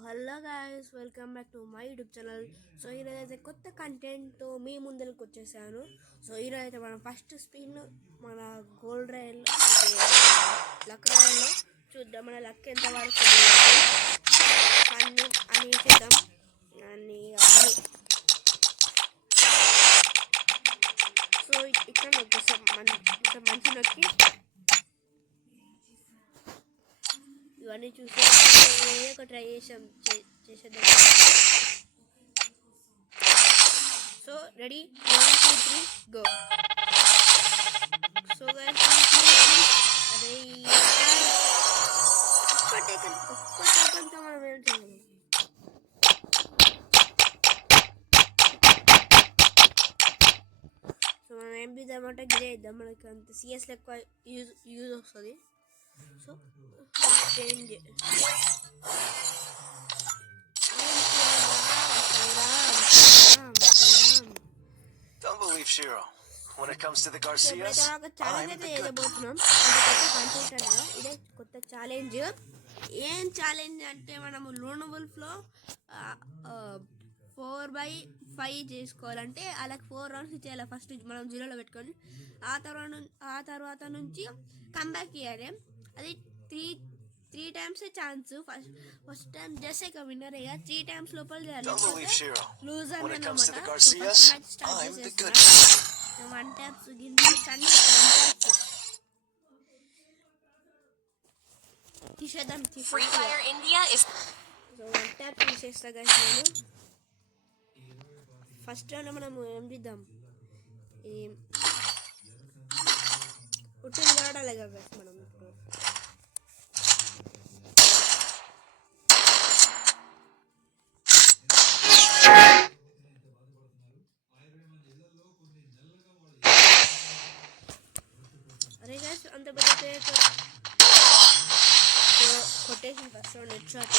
Hello guys, welcome back to my YouTube channel. So ఈరోజు అయితే కొత్త కంటెంట్తో మీ ముందరికి వచ్చేసాను. సో ఈరోజు అయితే మనం ఫస్ట్ స్పిన్ మన గోల్డ్ రాయల్ లక్ రాయల్లో చూద్దాం. మన లక్ ఎంత వరకు అన్ని చేద్దాం. అన్ని సో ఇక్కడ మంచి నొక్కి ఇవన్నీ చూసి ఒక ట్రై చేసేద్దాం. So ready, 1 2 3 go. So guys అదే ఒక్కటేకంతా మనం ఏం చేయగలం. సో మనం ఏం చేద్దామంటే గిరే ఇద్దాం, మనకి అంత సిఎస్లో ఎక్కువ యూజ్ వస్తుంది. So change it. Don't believe Shiro. When it comes to the Garcias, I'm the good. ఇదే కొత్త ఛాలెంజ్. ఏం ఛాలెంజ్ అంటే మనము లోన్ వుల్ఫ్లో 4/5 చేసుకోవాలంటే అలాగే 4 రౌండ్స్ ఇచ్చేయాలి. ఫస్ట్ మనం 0లో పెట్టుకొని ఆ తర్వాత నుంచి కంబ్యాక్ చేయాలి. అది three times chance. First time just ఒక విన్నర్ అయ్యా 3 టైమ్స్ లోపల చేయాలి. లూజ్ అని అన్నమాట. వన్ ట్యాప్స్ తీసేద్దాం. వన్ ట్యాప్ తీసేస్తా గైస్ నేను. ఫస్ట్ రౌండ్ మనం ఏం చేద్దాం, ఉట్టిని ఆడాలి కదా మనం. అరే గైస్ అంత పెద్ద కొట్టేసిన ఫస్ట్ రౌండ్ హెడ్ షాట్.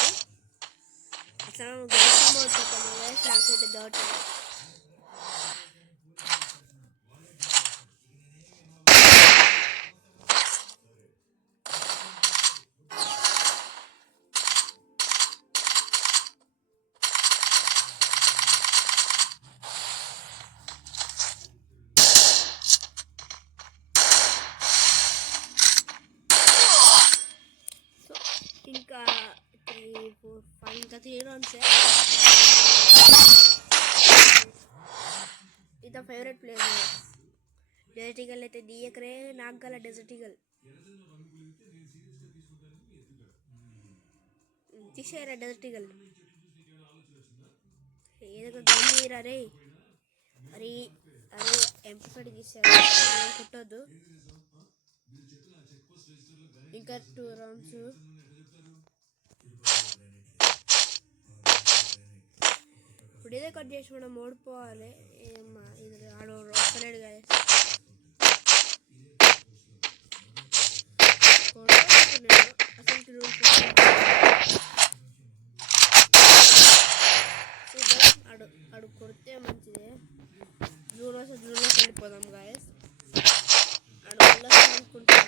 అసలు గెలుస్తామో వచ్చేస్తాము గైస్, నాకైతే డౌట్. ఇంకా 3 4 5 ఇంకా 3 రౌండ్స్. ఇది ఫేవరెట్ ప్లేయర్ డెజర్టిగల్ అయితే దియకరే నాకు గల డెజర్టిగల్ తీసేయరా. డెజర్టిగల్ ఏదో గంభీర రే. అరే అరే ఎంపీ తీసారు, కొట్టొద్దు. ఇంకా 2 రౌండ్స్. ఇప్పుడు ఇదే కట్ చేసి మనం ఓడిపోవాలి. ఇది ఆడు వస్తలేడు కదా. అసలు ఆడు కొడితే మంచిదే. జూలోకి వెళ్ళిపోదాం గాయస్. ఆడు అనుకుంటున్నా.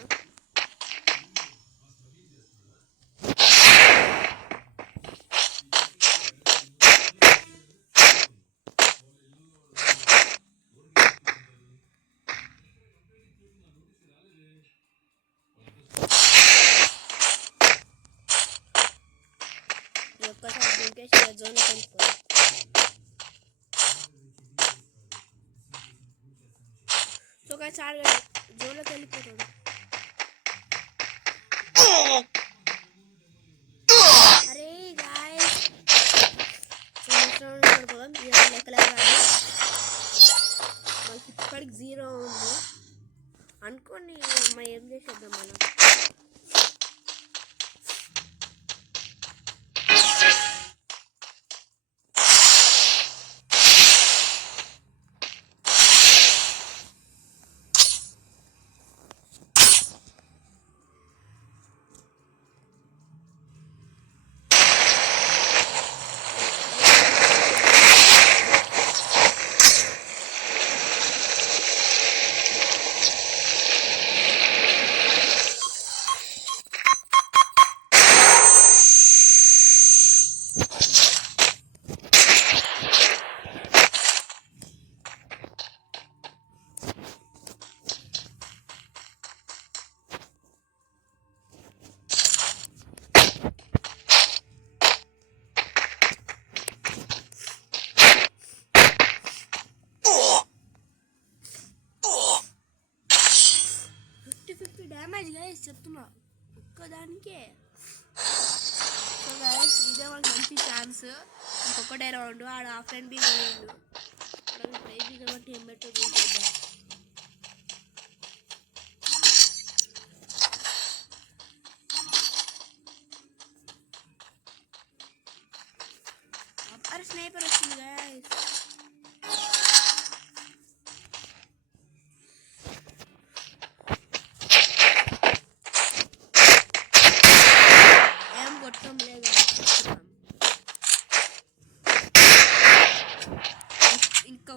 ఒక్కసారి దింపేసి జోన్లోకి వెళ్ళిపోవాలి. సో గైస్ జోన్లోకి వెళ్ళిపోతాడు. అరే గాయస్ పడిపోదాం. లెక్కలే కాదు, మనకి ఇప్పటికి 0 ఉంది అనుకోండి. అమ్మ ఏం చేసేద్దాం మనం. గైస్ చెప్తున్నా ఒక్కదానికే. సో గైస్ ఇదే మనకు మంచి ఛాన్స్. ఇంకొకటే రౌండ్ ఆడ హాఫ్ అండ్ బీ పోయిండు. మనం ప్రైజ్ కాబట్టి ఏం పెట్టో చూసేద్దాం. అరే స్నైపర్ వచ్చింది గైస్. ఏం కొట్టం లేదు ఇంకా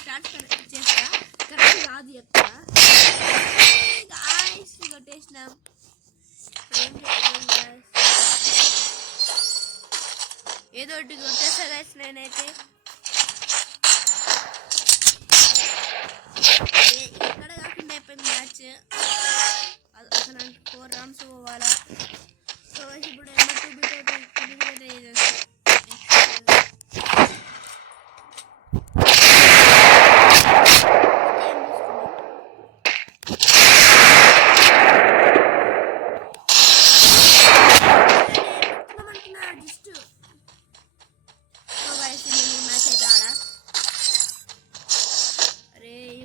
స్టార్ట్ చేస్తా. కరెక్ట్ కాదు చెప్తా. కొట్టేసినాం. ఏదో ఒకటి కొట్టేస్తా గైస్ నేనైతే. ఎక్కడ కాకుండా అయిపోయింది మ్యాచ్. అసలు 4 రౌండ్స్ పోవాలా. సో ఇప్పుడు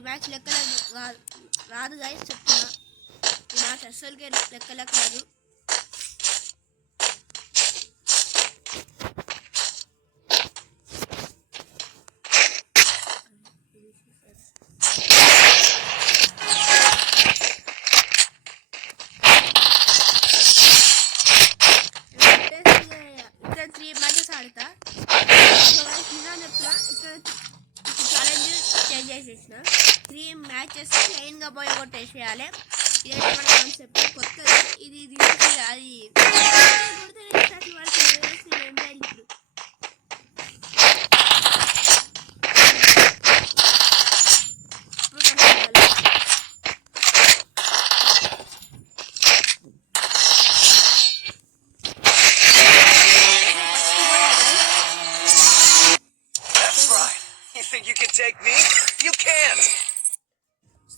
మ్యాచ్ లెక్క రాదు గైస్ చెప్తున్నా. ఈ మ్యాచ్ అస్సలుకే లెక్క రాదు. ఇక్కడ 3 మ్యాచెస్ ఆడతా. చెప్తున్నా ఇక్కడ ఛాలెంజ్ చేంజ్ చేసేసిన. 3 మ్యాచెస్ లైన్గా పోయి కొట్టేసేయాలి. ఇదైతే మన కాన్సెప్ట్ కొత్తది. ఇది అది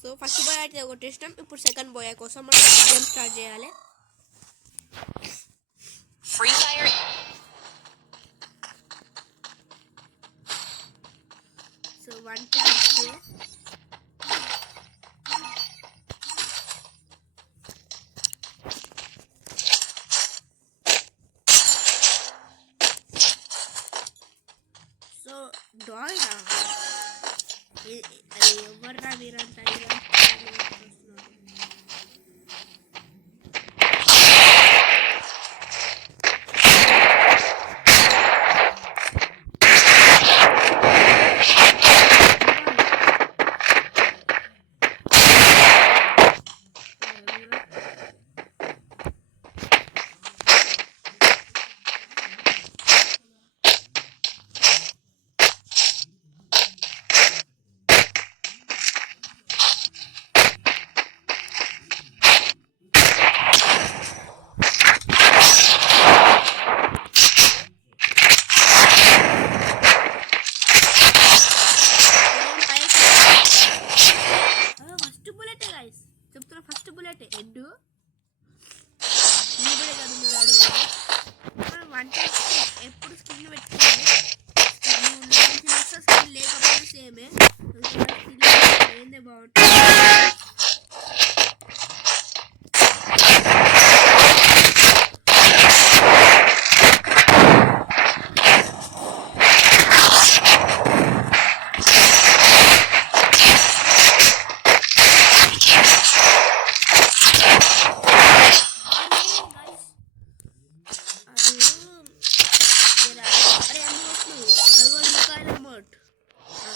సో ఫస్ట్ బాయ్ అయితే కొట్టేసినాం. ఇప్పుడు సెకండ్ బాయ్ కోసం మనం గేమ్ స్టార్ట్ చేయాలి. Free fire. So 1 tap so die అది ఎవర్రా మీరంతా ఎప్పుడు స్కిన్ పెట్టుకోవాలి. స్కిన్ లేకపోతే సేమే ఏందే బాగుంటుంది.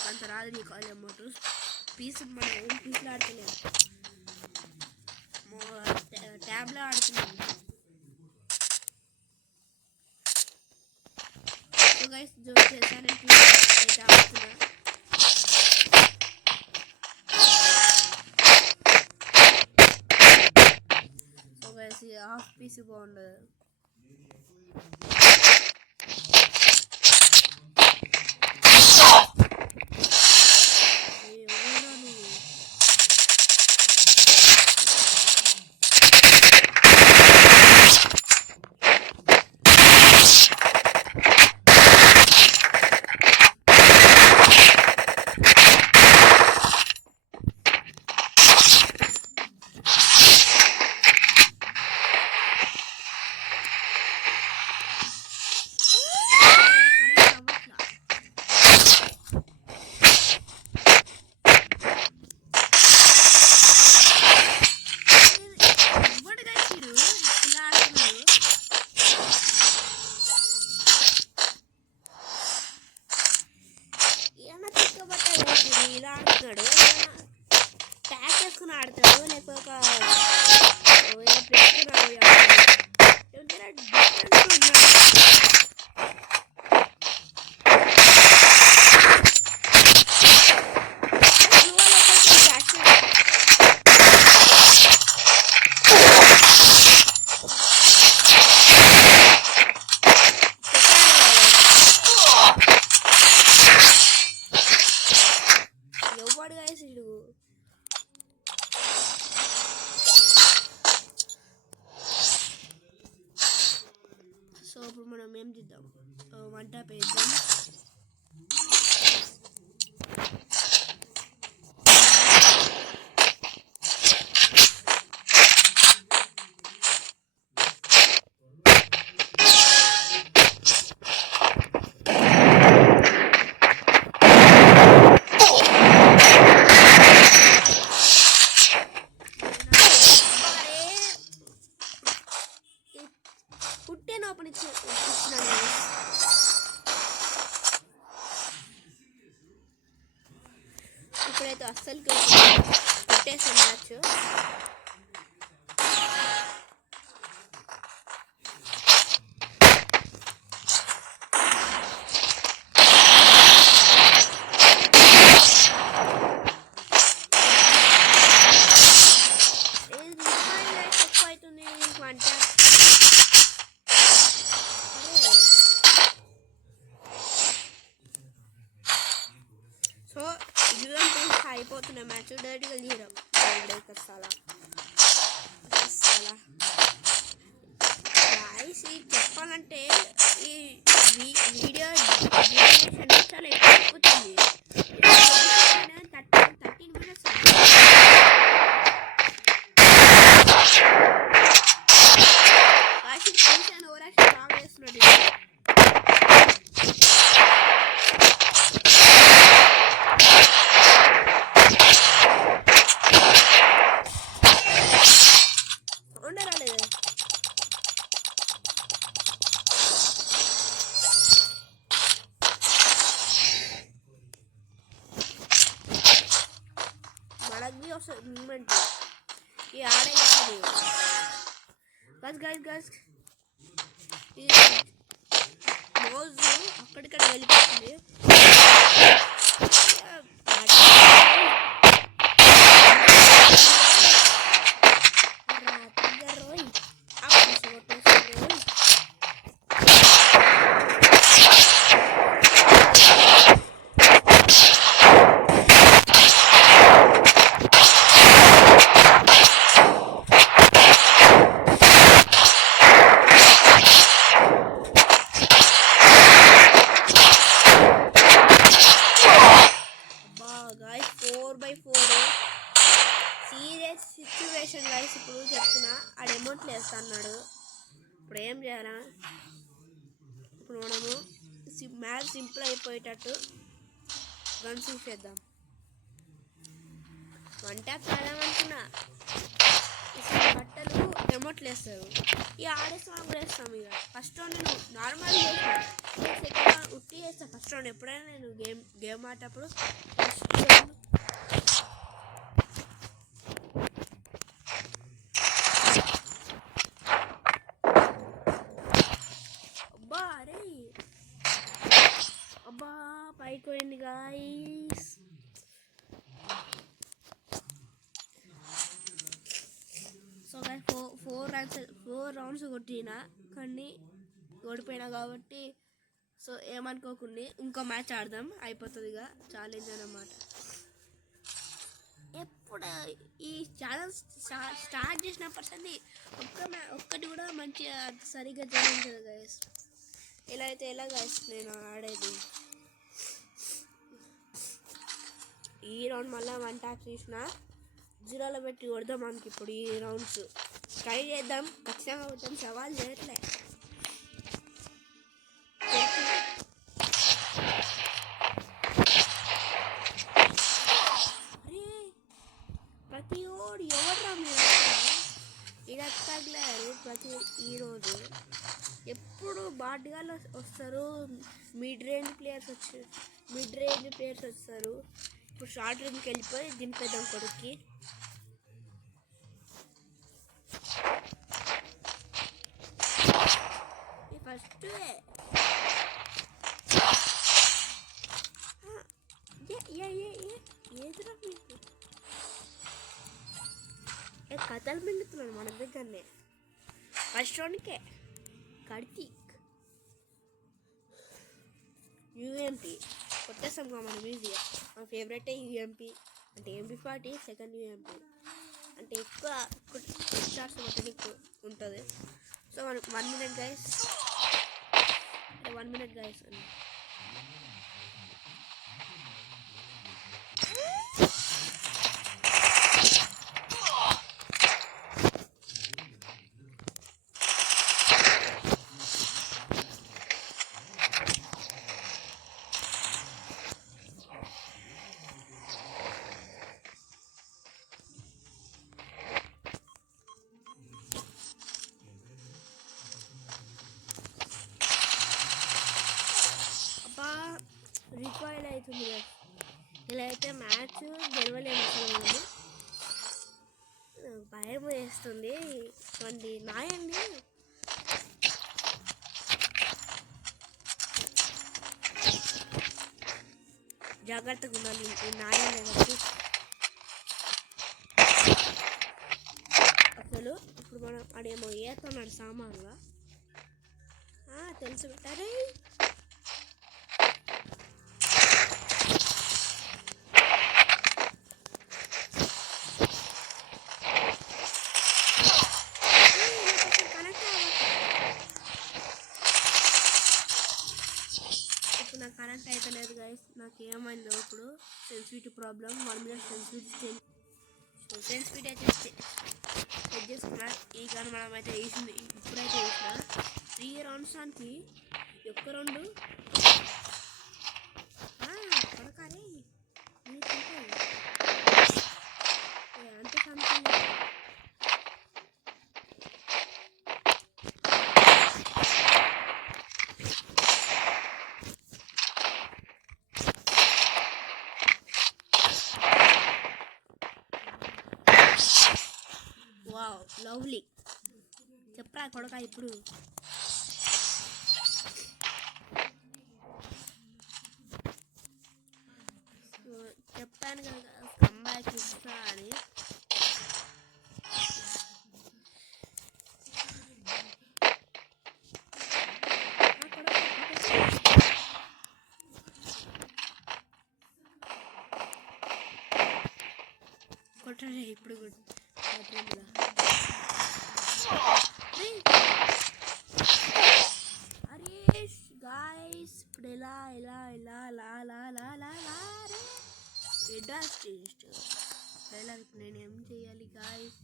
అంత రాదు నీకు అమౌంట్. పీస్ మనం ఏం పీసులు ఆడుతున్నాం, ట్యాబ్లో ఆడుతున్నాం. సో గైస్ జోక్ చేశాను అయితే ఆడుతున్నా. సో గైస్ హాఫ్ పీస్ బాగుండదు. ఆడతాడు లేకపోతే ఒక వేరే ప్లేస్ ఎవడు వేసాడు. సో ఇప్పుడు మనం ఏం చేద్దాం, వంట వేద్దాం. పుట్టేను ఓపెన్ ఇచ్చినాను. ఇప్పుడైతే అస్సలు పుట్టేసాను మ్యాచ్. ఎక్కువ అవుతుంది వంట. సో అయిపోతున్న మ్యాచ్ డైరెక్ట్గా లీడర్ కసాలా చెప్పాలంటే ఈ వీడియో డ్యూరేషన్ చాలా ఎక్కువ అయిపోతుంది. 13 minutes. ఓవరాక్షన్ బాగా చేస్తున్నాడు. మనకి వస్తుంది మూమెంట్ ఈ ఆడే కాదు. గస్ ఈ మోజు అక్కడిక్కడ వెళ్ళిపోతుంది. గాయస్ 4/4 సీరియస్ సిచ్యువేషన్ గాయస్. ఇప్పుడు చెప్తున్నా ఆడ అమౌంట్లు వేస్తా అన్నాడు. ఇప్పుడు ఏం చేయాలా? ఇప్పుడు మనము మ్యాచ్ సింపుల్ అయిపోయేటట్టు గన్స్ యూస్ చేద్దాం. వంట కాదనుకున్నా బట్టలు అమౌంట్లు వేస్తారు. ఇక ఆడేసి మనం కూడా వేస్తాం. ఇక ఫస్ట్ రౌండ్ నేను నార్మల్ సెకండ్ రౌండ్ ఉట్టి వేస్తాను. ఫస్ట్ రౌండ్ ఎప్పుడైనా నేను గేమ్ ఆడేటప్పుడు ఫస్ట్ రౌండ్ అబ్బా పైకి పోయింది గాయ్స్. సో గాయ్ 4 రౌండ్స్ కొట్టినా కానీ ఓడిపోయినా కాబట్టి సో ఏమనుకోకుండా ఇంకో మ్యాచ్ ఆడదాం, అయిపోతుంది ఇక ఛాలెంజ్ అన్నమాట. ఎప్పుడు ఈ ఛానల్ స్టార్ట్ చేసినప్పటి సంది ఒక్కటి కూడా మంచిగా సరిగ్గా జరిగింది గాయస్. ఎలా అయితే ఎలా గాయస్ నేను ఆడేది. ఈ రౌండ్ మళ్ళీ 1 ట్యాప్ తీసిన 0లో పెట్టి కొడదాం. మనకి ఇప్పుడు ఈ రౌండ్స్ ట్రై చేద్దాం, ఖచ్చితంగా కొట్టాం. సవాల్ చేయట్లే. అరే ప్రతి ఓడు ఎవరు ఇలా తగిలారు. ఈరోజు ఎప్పుడు బాట్గాళ్ళు వస్తారు, మిడ్ రేంజ్ ప్లేయర్స్ వస్తారు. ఇప్పుడు షార్ట్ రేంజ్కి వెళ్ళిపోయి దింపేద్దాం కొడుక్కి. ఫస్ట్ ఏదిరా మీకు కథలు మింగుతున్నాడు మన దగ్గరనే ఫస్ట్ రౌండ్కే కార్తీక్ యూఎంపీ కొట్టేస్తాం కదా మనం ఈజీగా మా ఫేవరెటే యూఎంపీ అంటే MP40 సెకండ్ యూఎంపీ అంటే ఎక్కువ షాట్స్ కొట్టడానికి ఉంటుంది సో మనకు 1 minute గైస్ 1 minute గైస్ అని రికాయిల్ అవుతుంది కదా ఇలా అయితే మ్యాచ్ గెలవలేము అసలు మేము భయం వేస్తుంది చూడండి నాయండి జాగ్రత్తగా ఉండాలి ఈ నాయండి కాబట్టి అసలు ఇప్పుడు మనం అడేమో ఏతున్నాడు సామాన్గా తెలుసు పెట్టారే నాకు కనెక్ట్ అయితే లేదు గైస్ నాకు ఏమైందో ఇప్పుడు సెన్సిటివిటీ ప్రాబ్లం 1 minute సెన్సిటివిటీ అయితే సెట్ చేసుకున్నా ఈ కానీ మనం అయితే వేసింది ఇప్పుడైతే వేసిన 3 rounds దానికి ఒక్క రౌండ్ కొడకారే అంతే సంథింగ్ వావ్ లవ్లీ చెప్పరా కొడక ఇప్పుడు చెప్తాను కదా కంబ్యాక్ ఇస్తా అని కొట్టలే ఇప్పుడు కూడా అరే గాయస్ ఇప్పుడు ఎలా ఎలా ఎలా లా లా లా లా లా రే ఎడ్రాస్ టేస్ట్ ఎలా ఇప్పుడు నేను ఏం చేయాలి గాయస్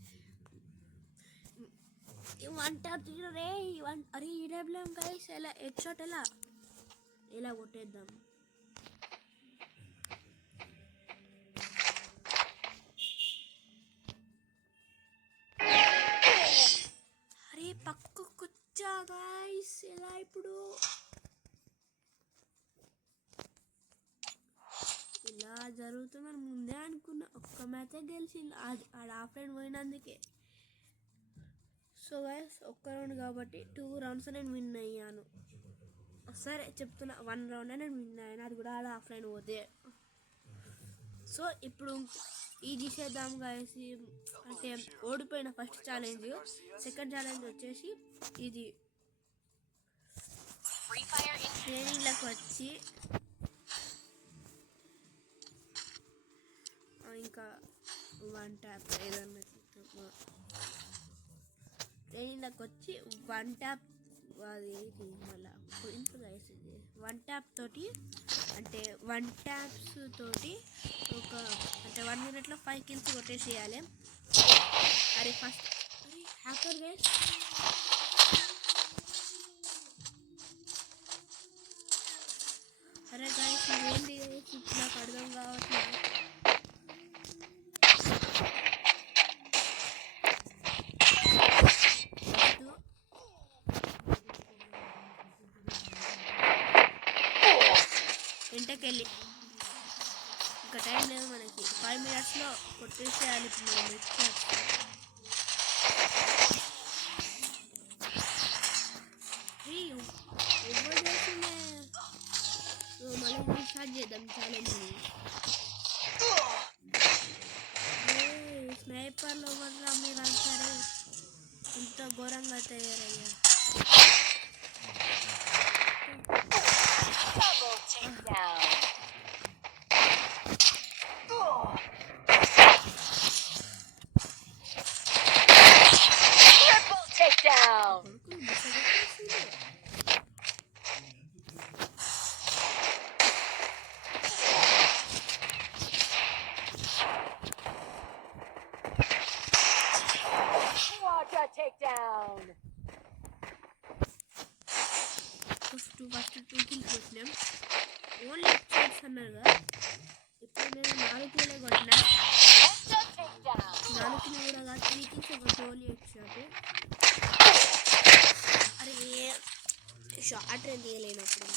వంట రే అరే ఈ టైంలో గాయస్ ఎలా హెడ్ షాట్ ఎలా కొట్టేద్దాం పక్కకు వచ్చా గాయ్స్ ఎలా ఇప్పుడు ఇలా జరుగుతుందని ముందే అనుకున్నా ఒక్క మ్యాచే గెలిచింది ఆడ ఆఫ్లైన్ పోయినందుకే సో గాయ్స్ ఒక్క రౌండ్ కాబట్టి 2 rounds నేను విన్ అయ్యాను సరే చెప్తున్నా 1 round నేను విన్ అయ్యాను అది కూడా ఆడ ఆఫ్లైన్ పోతే సో ఇప్పుడు ఇది చేద్దాం గాయస్ అంటే ఓడిపోయిన ఫస్ట్ ఛాలెంజ్ సెకండ్ ఛాలెంజ్ వచ్చేసి ఇది ట్రైనింగ్లకు వచ్చి ఇంకా 1 tap ఏదన్నా ట్రైనింగ్లకు వచ్చి 1 tap అది మళ్ళీ ఇంట్లో గైస్ ఇది 1 tap తోటి అంటే 1 taps తోటి ఒక అంటే 1 minute 5 kills కొట్టేసేయాలి అరే ఫస్ట్ అరే హ్యాకర్ గైస్ అరే గైస్ ఏంటి గైస్ నాకు అర్థం కావట్లేదు ఇంటకెళ్ళి ఇంకా టైం లేదు మనకి 5 minutes కొట్టేసేయాలి ఇప్పుడు మనం స్టార్ట్ చేద్దాం ఛాలెంజ్. స్నైపర్లో వల్ల మీరు అంటారే ఇంత ఘోరంగా తయారయ్యా. ఫస్ట్ 2 కిల్స్ కొట్టినాం. ఓన్లీ ఎపిసోడ్స్ అన్నారు కదా, ఇప్పుడు నేను 4 కిల్లే కొట్టినా. 4 కిల్లు కూడా కాదు, 3 కిల్స్ ఒక ఓన్లీ హెడ్షాట్. అరే షార్ట్ రేంజ్ తీయలేనప్పుడు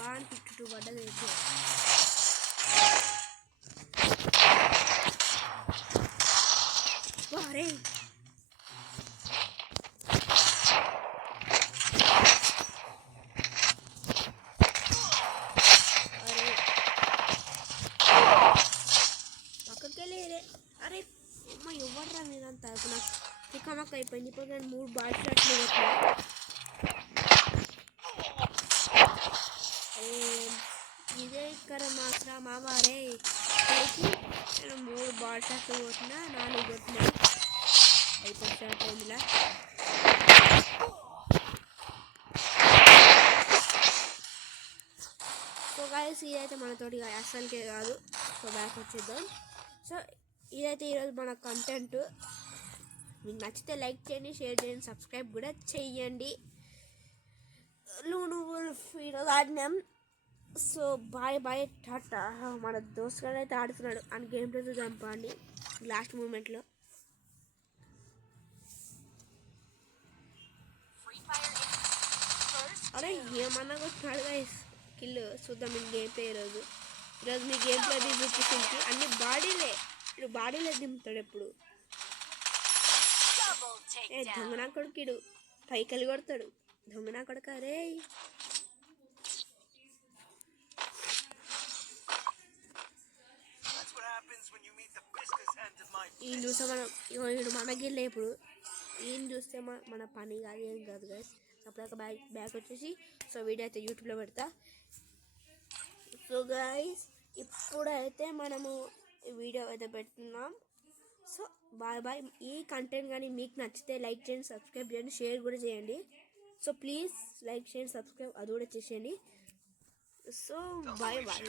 బాగా 52 పడ్డది అయితే. అరే పక్కకెళ్ళి అరే అమ్మ ఎవర్రా మీరంతా. నాకు తిక్కమక్క అయిపోయింది. ఇప్పుడు నేను 3 బాల్ షాట్లు కొట్టినా. ఇదే ఇక్కడ మాత్రం మావారే కలిసి నేను 3 బాల్ షాట్లు కొట్టినా, 4 కొట్టినా. అయిపోయి స్టార్ట్ అయిందిలా. సో గాయస్ ఇదైతే మనతోటి అస్సలకే కాదు. సో బ్యాక్ వచ్చేద్దాం. సో ఇదైతే ఈరోజు మన కంటెంట్. మీకు నచ్చితే లైక్ చేయండి, షేర్ చేయండి, సబ్స్క్రైబ్ కూడా చెయ్యండి. లూడో ఈరోజు ఆడినాం. So bye bye tata. మన దోస్తుగాడు అయితే ఆడుతున్నాడు అని గేమ్ ప్లేతో చంపండి లాస్ట్ మూమెంట్లో. అరే ఏమన్నా కొట్టినాడు గైస్ కిల్. చూద్దాం మీ గేమ్ ప్లే ఈరోజు మీ గేమ్ ప్లే చూపించి అన్ని బాడీలే. ఇప్పుడు బాడీలే దింపుతాడు ఎప్పుడు. దొంగనా కొడుకుడు పైకలు కొడతాడు. దొంగనా కొడుక రే. ఈయన చూస్తే మనం ఈడు మనకి ఇప్పుడు ఈయన చూస్తే మన పని కాదు, ఏం కాదు గైస్. అప్పుడు బ్యాక్ వచ్చేసి సో వీడియో అయితే యూట్యూబ్లో పెడతా. సో గైస్ ఇప్పుడైతే మనము వీడియో అయితే పెడుతున్నాం. So bye bye. ఈ కంటెంట్ కానీ మీకు నచ్చితే లైక్ చేయండి, సబ్స్క్రైబ్ చేయండి, షేర్ కూడా చేయండి. సో ప్లీజ్ లైక్ చేయండి, సబ్స్క్రైబ్ అది కూడా చేసేయండి. So bye bye.